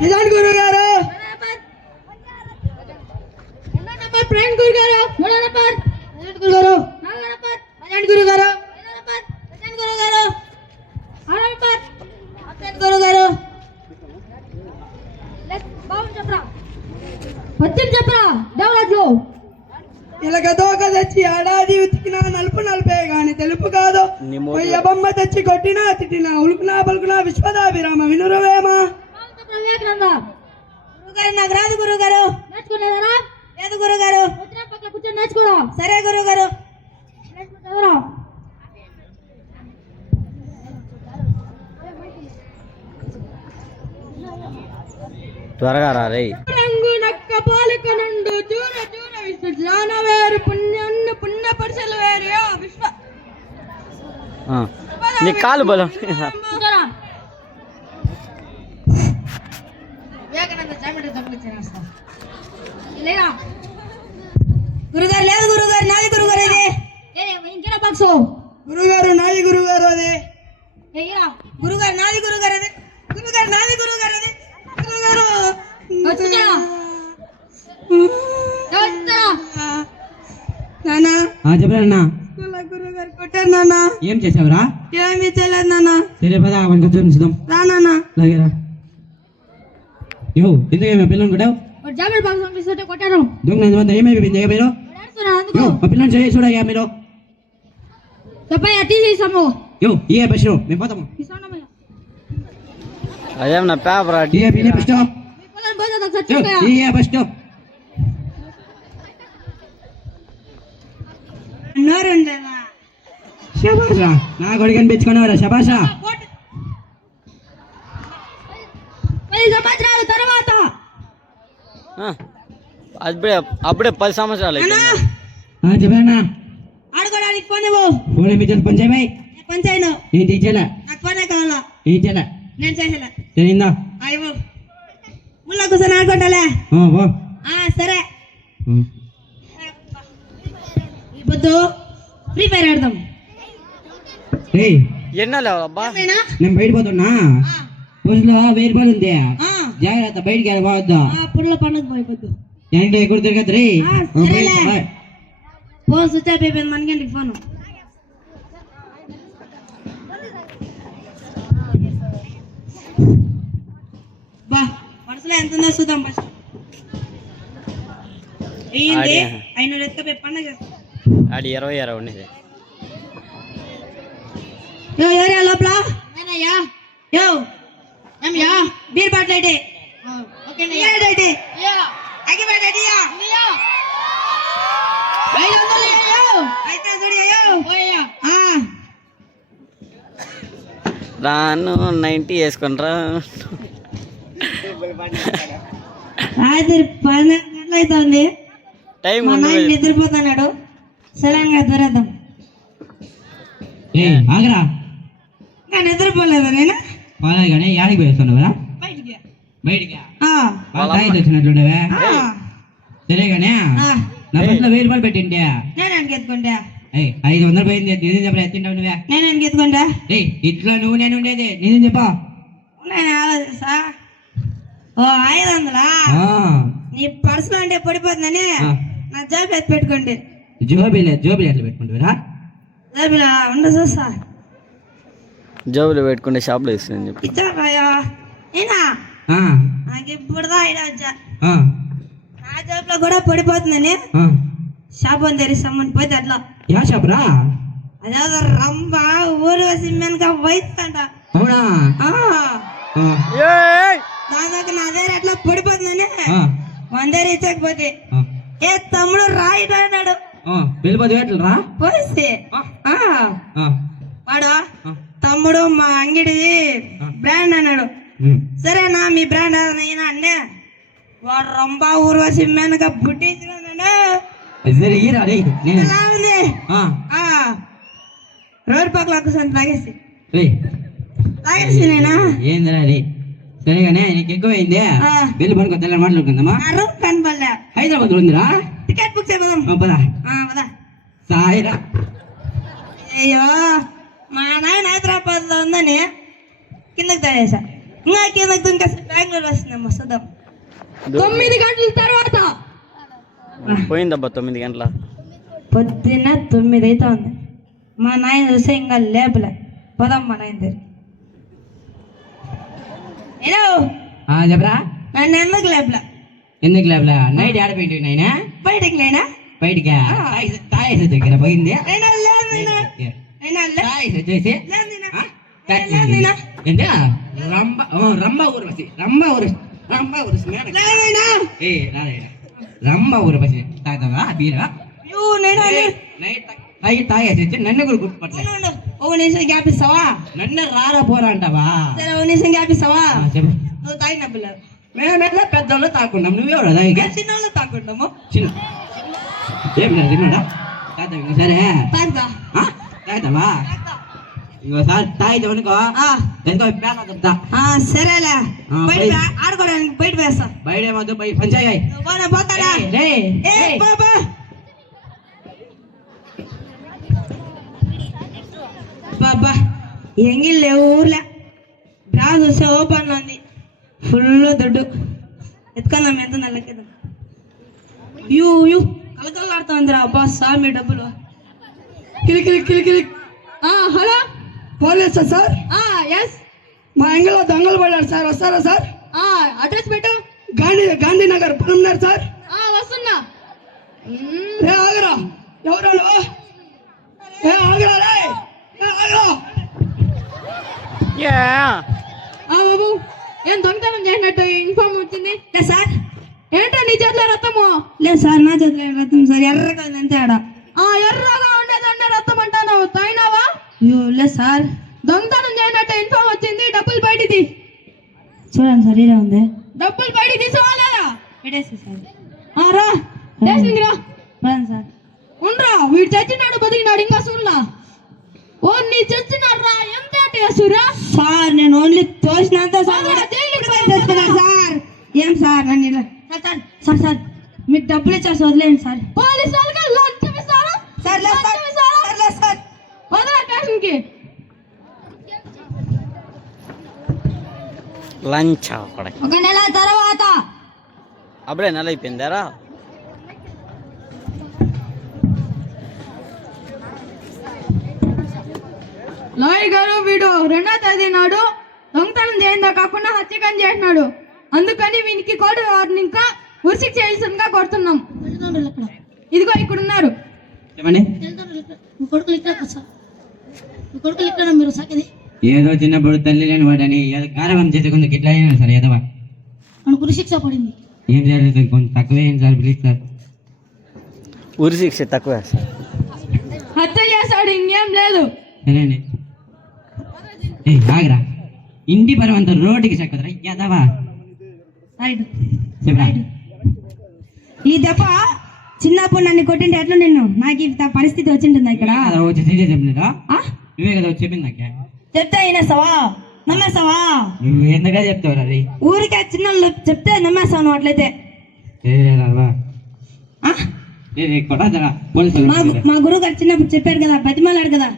Present గురువు గారు. Friend గురువు గారు. ప్రజెంట్ గురువు గారు. ప్రజెంట్ గురువు గారు. ప్రజెంట్ గురువు గారు. ప్రజెంట్ గురువు గారు. చెప్పరా దేవరాజు. ఇలాగ దోక తెచ్చి ఏడాది ఉతికినా నలుపు నలుపే గాని తెలుపు కాదు. పొయ్య బొమ్మ తెచ్చి కొట్టినా తిట్టినా ఉలుకునా పలుకునా విశ్వదాభిరామ వినురవేమా. గురుగారు నాకు రాదు గురువు గారు. నేర్చుకునేదారా? లేదు గురువు గారు. పక్కన కూర్చొని నేర్చుకోరా. సరే గురువు గారు. త్వరగా రా రే. రంగు నక్క పాలిక నుండు చూర చూర విశ్వజ్ఞాన వేరు పుణ్యాన్ని పుణ్య పరిశీల వేరు విశ్వ నీ కాలు బలం. గురుగారు లేదు గురుగారు నాది గురుగారు ఇది. ఇంకేనా బాక్సు గురుగారు నాది గురుగారు అది. గురుగారు నాది గురుగారు అది. గురుగారు నాది గురుగారు అది. గురుగారు నానా చెప్పరా గురుగారు కొట్టారు నాన్న. ఏం చేసావురా? ఏమీ చేయలేదు నాన్న. సరే పద మనకు చూద్దాం. రా నాన్న. లాగేరా. ఎందుకేమో పిల్లలు కొట్టావు? జాబిల్ బాక్స్ పంపిస్తుంటే కొట్టాను. దొంగ ఏమైపోయింది మీరు? మా పిల్లలు చేయ చూడగా మీరు. చెప్పయ్యా తీసేసాము. ఏ బస్సు మేము పోతాము. అదేం నా పేపర్ బస్సు శబాషా. నా కొడుకు అనిపించుకున్నావరా శబాషా. 10 సంవత్సరాల తర్వాత అప్పుడే 10 సంవత్సరాలు చెప్పానా? ఆడుకోవడానికి ఫోన్ ఇవ్వు. ఫోన్ ఏమి పని చేయబాయి. పని చేయను. నేను తీసేలా. నాకు ఫోనే కావాలా. ఏం చేయాలా? నేను చేసేలా. సరేందా? ఇవ్వు. ముళ్ళ కూర్చొని ఆడుకుంటాలే. సరే ఈ పొద్దు ఫ్రీ ఫైర్ ఆడదాం. ఎన్నలేవబ్బా. నేను బయట పోతున్నా. రోజులో 1000 రూపాయలు ఉంది. జాగ్రత్త బయటికి వెళ్ళవద్దు. పుల్ల పండుగ పోయిపోద్దు. ఏంటి ఎక్కడ తిరగదు రే. ఫోన్ స్విచ్ ఆఫ్ అయిపోయింది మనకేంటి ఫోన్. బా మనసులో ఎంత ఉందో చూద్దాం ఫస్ట్. ఏంటి 500 ఎత్తుకపోయి పండుగ చేస్తాం. ఆడి 20 ఉండేది. ఎవరియా లోపల? యో ఏమయ్యా బీర్ బాటిల్ అయితే రాను 90 వేసుకుంటారా. రాత్రి 12 గంటలు అవుతుంది. టైం మా నాయన నిద్రపోతున్నాడు. సడన్ గా దొరేద్దాం. ఆగరా. ఇంకా నిద్రపోలేదా నేను? కానీ యాడికి పోయేస్తున్నావురా? బయటికి. బయటికి వచ్చినట్లుండవే. సరేగానే నా బస్సులో 1000 రూపాయలు పెట్టింటే నేను వెనక ఎత్తుకుంటా. 500 పోయింది. నిజం చెప్పరా? ఎత్తింటావు నువ్వే. నేను వెనక ఎత్తుకుంటా. ఇట్లా నువ్వు నేను ఉండేది నిజం చెప్పా. నేను ఆలోచిస్తా. ఓ 500 నీ పర్సులో అంటే పడిపోతుందని నా జాబ్ ఎత్తి పెట్టుకోండి. జోబీలు ఎట్లా పెట్టుకుంటావురా? జాబిలా ఉండ చూస్తా. జోబులు పెట్టుకుంటే షాప్లో ఇస్తాను చెప్పి ఇచ్చారాయా నేనా? నాకు ఇప్పుడుదా ఐడియా వచ్చా. నా జాబ్లో కూడా పడిపోతుందని షాప్ అని తెరిస్తామని పోతే అట్లా. యా షాప్ రా? అదేదో రంబ ఊరు సిమ్మెన్గా వయసుంట. అవునా? దాదాపు నా దగ్గర అట్లా పడిపోతుందని 100 ఇచ్చకపోతే ఏ తమ్ముడు రాయిట అన్నాడు. వెళ్ళిపోతే రా పోసి వాడు తమ్ముడు మా అంగిడి బ్రాండ్ అన్నాడు. సరేనా మీ బ్రాండ్ అయినా అంటే వాడు రంబా ఊర్వశి మెనక పుట్టించినాడు. రోడ్ పక్కల ఒకసారి తాగేసి నేనా ఏందిరా అది? సరేగానే నీకు ఎక్కువైంది. వెళ్ళి పడుకో. తెల్లని మాట్లాడుకుందామా? కనపడలే. హైదరాబాద్ ఉందిరా. టికెట్ బుక్ చేయబోదాం. పదా సాయిరా. అయ్యో మా నాయన హైదరాబాద్ లో ఉందని కిందకి తడేసా. ఇంకేందుకు ఇంకా బెంగళూరు వస్తున్నాం చూద్దాం. 9 గంటల తర్వాత పోయిందబ్బా 9 గంటల. పొద్దున్న 9 అయితే ఉంది. మా నాయన చూస్తే ఇంకా లేపలే. పోదాం మా నాయన దగ్గర. ఏదో చెప్పరా నన్ను ఎందుకు లేపలే? ఎందుకు లేపలా? నైట్ ఆడపోయింది నాయనా. బయటకి లేనా? బయటికా తాయేసి దగ్గర పోయింది. అయినా లేదు నాయనా. అయినా లేదు. తాయేసి వచ్చేసి లేదు నాయనా. ఏంటి రంభ ఊర్వశి మేడం. లేదు నాయనా. ఏ రాలేడా రంభ ఊర్వశి తాగుతావా బీరా? యూ నాయనా. నైట్ తాగేసి వచ్చి నన్ను కూడా గుర్తుపట్టలేదు. ఓ నిమిషం గ్యాప్ ఇస్తావా? నన్ను రారా పోరా అంటావా? సరే ఓ నిమిషం గ్యాప్ ఇస్తావా? చెప్పు. నువ్వు తాగిన పిల్లలు మేమెట్లా పెద్దోళ్ళు తాకున్నాం, నువ్వెవడా తాగిగా? చిన్న తాకుంటాము. చిన్న ఏం లేదు తిన్నాడా? తాగుతావు ఇంకోసారి? తాగుతా. తాగుతావా? ఇంకోసారి తాగితే అనుకో ఎందుకో పేద చెప్తా. సరేలే. ఆ, బయట బయట. ఆడుకోవడానికి బయట వేస్తా. బయట ఏమొద్దు, బయట పంచాయి. పోతాడా? బాబా బాబా ఎంగిల్ లేవు ఊర్లే. డ్రా చూస్తే ఓపెన్ ఉంది. ఫుల్ దుడ్డు ఎత్తుకుందాం. ఎంత నెలకేద్దాం. యూ కలకలాడుతుందిరా అబ్బా సామి డబ్బులు. కిలికిలి. హలో పోలీసా సార్? ఎస్. మా ఎంగిల్లో దొంగలు పడ్డారు సార్. వస్తారా సార్? అడ్రస్ పెట్టు. గాంధీనగర్ పనున్నారు సార్. వస్తున్నా. ఏ ఆగరా. ఎవరా నువ్వు? ఏ ఆగరా రే. ఏ ఆగరా. బాబు ఏం దొంగతనం చేసినట్టు ఇన్ఫార్మ్ వచ్చింది సార్. ఏంటో నీ చేతిలో రథము? లేదు సార్, నా చేతిలో రథం సార్. ఎర్రగా ఉంది అంతే ఆడ. ఎర్రగా ఉండేదంటే రథం అంటాను. తాయినావా? లేదు సార్. దొంగతనం చేసినట్టు ఇన్ఫార్మ్ వచ్చింది. డబ్బులు బయటిది. చూడండి సార్, ఇలా ఉంది. డబ్బులు బయటికి తీసుకోవాలా? పెట్టేసి సార్. రా స్టేషన్కి రా. పదండి సార్. ఉండరా, వీడు చచ్చినాడు బతికినాడు ఇంకా సున్నా. ఓ నీ చచ్చినాడు రా. ఎంత టేసురా సార్? నేను ఓన్లీ తోసినంత సార్. పోరా, జైలుకి పో. తెచ్చుకున్నాను సార్. ఏం సార్ నన్ను ఇలా సార్ మీకు డబ్బులు ఇచ్చేసి వదిలేండి సార్. పోలీసు వాళ్ళకి లంచం ఇస్తారా? సార్ లేదు సార్. సార్ లేదు సార్. వదరా స్టేషన్కి. లంచ్ అక్కడ 1 నెల తర్వాత అప్పుడే నెల అయిపోయిందారా? లాయ్ గారు, వీడు 2వ తేదీ నాడు దొంగతనం చేయిందా కాకుండా హత్యకం చేసినాడు. అందుకని వీనికి కోర్టు వారిని ఇంకా ఉరిశిక్ష చేయాల్సిందిగా కోరుతున్నాం. ఇదిగో ఇక్కడ ఉన్నారు. చెప్పండి. మీరు సాకిది ఏదో చిన్నప్పుడు తల్లి లేని వాడని గారవం చేసుకుందుకు ఇట్లా అయినా సార్ ఏదో ఉరిశిక్ష పడింది. ఏం చేయాలి సార్? కొంచెం తక్కువే సార్ ప్లీజ్ సార్. ఉరి శిక్ష తక్కువ సార్. హత్య చేశాడు, ఇంకేం లేదు. సరే అండి. ఆగరా, ఇంటి పరమంతా రోడ్డుకి చెక్కదరా యాదవా. చెప్పరా? ఈ దఫ చిన్నప్పుడు నన్ను కొట్టింటే ఎట్లా నిన్ను నాకు ఈ పరిస్థితి వచ్చింటుందా ఇక్కడ? వచ్చి చెప్పలేదా? నువ్వే కదా వచ్చి చెప్పింది నాకే. చెప్తే అయినేస్తావా? నమ్మేస్తావా? నువ్వు ఎందుగా చెప్తావు అది? ఊరికే చిన్న చెప్తే నమ్మేస్తావు నువ్వు అట్లయితే. మా గురువు గారు చిన్నప్పుడు చెప్పారు కదా, బతిమాలాడు కదా,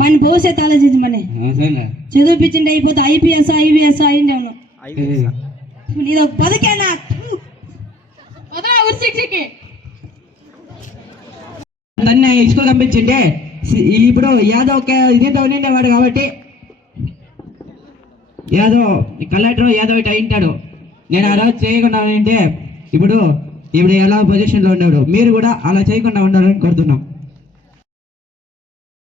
మన భవిష్యత్తు ఆలోచించమని. చదివిపించిండే అయిపోతే IPS అయిండే ఉన్నావు. ఇది ఒక బతికేనా? వదరా ఉరిశిక్షకి. దాన్ని స్కూల్ పంపించిండే ఇప్పుడు యాదవ్ ఇదేదో ఉండేవాడు కాబట్టి యాదవ్ కలెక్టర్ యాదవ్ ఇటు అయింటాడు. నేను ఆ రోజు చేయకుండా ఉంటే ఇప్పుడు ఎలా పొజిషన్లో ఉన్నాడు. మీరు కూడా అలా చేయకుండా ఉండాలని కోరుతున్నాం.